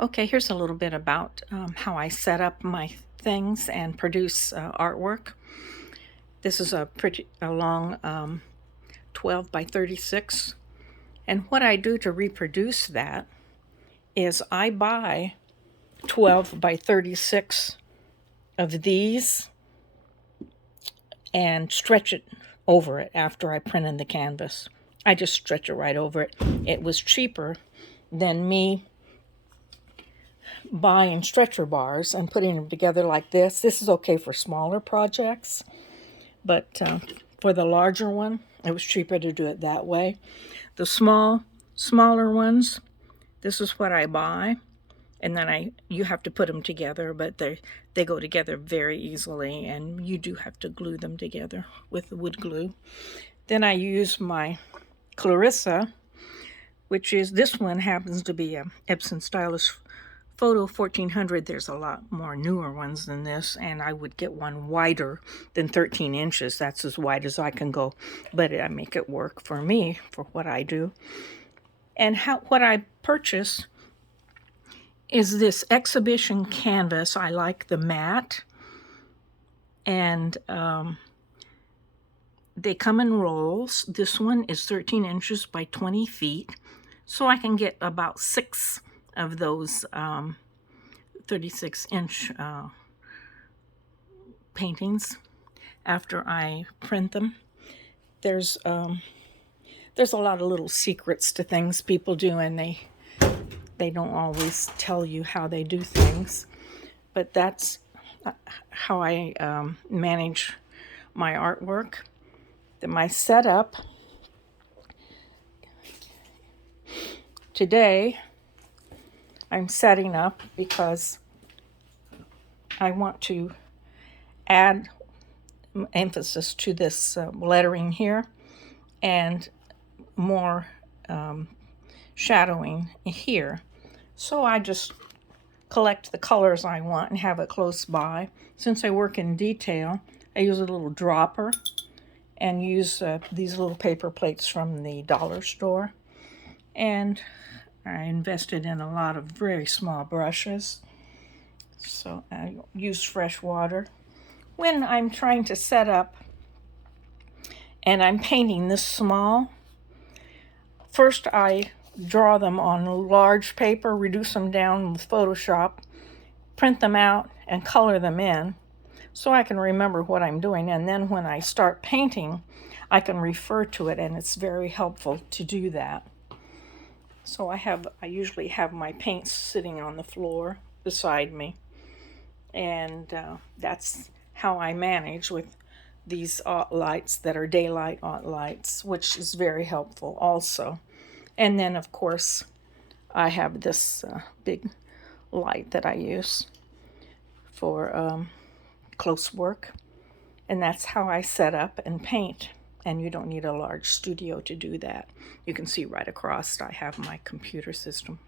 Okay, here's a little bit about how I set up my things and produce artwork. This is a long 12 by 36. And what I do to reproduce that is I buy 12 by 36 of these and stretch it over it after I print in the canvas. I just stretch it right over it. It was cheaper than me buying stretcher bars and putting them together like this. This is okay for smaller projects, but for the larger one, it was cheaper to do it that way. The smaller ones, this is what I buy, and then you have to put them together, but they go together very easily, and you do have to glue them together with wood glue. Then I use my Clarissa, which is, this one happens to be a Epson Stylus Photo 1400. There's a lot more newer ones than this, and I would get one wider than 13 inches. That's as wide as I can go, but I make it work for me for what I do. And what I purchase is this exhibition canvas. I like the matte, and they come in rolls. This one is 13 inches by 20 feet, so I can get about 6 of those 36-inch paintings after I print them. There's a lot of little secrets to things people do, and they don't always tell you how they do things, but that's how I manage my artwork. Then my setup today, I'm setting up because I want to add emphasis to this lettering here and more shadowing here. So I just collect the colors I want and have it close by. Since I work in detail, I use a little dropper and use these little paper plates from the dollar store. And I invested in a lot of very small brushes. So I use fresh water. When I'm trying to set up and I'm painting this small, first I draw them on large paper, reduce them down with Photoshop, print them out, and color them in so I can remember what I'm doing. And then when I start painting, I can refer to it, and it's very helpful to do that. So I usually have my paints sitting on the floor beside me, and that's how I manage with these lights that are daylight lights, which is very helpful also. And then, of course, I have this big light that I use for close work, and that's how I set up and paint. And you don't need a large studio to do that. You can see right across I have my computer system.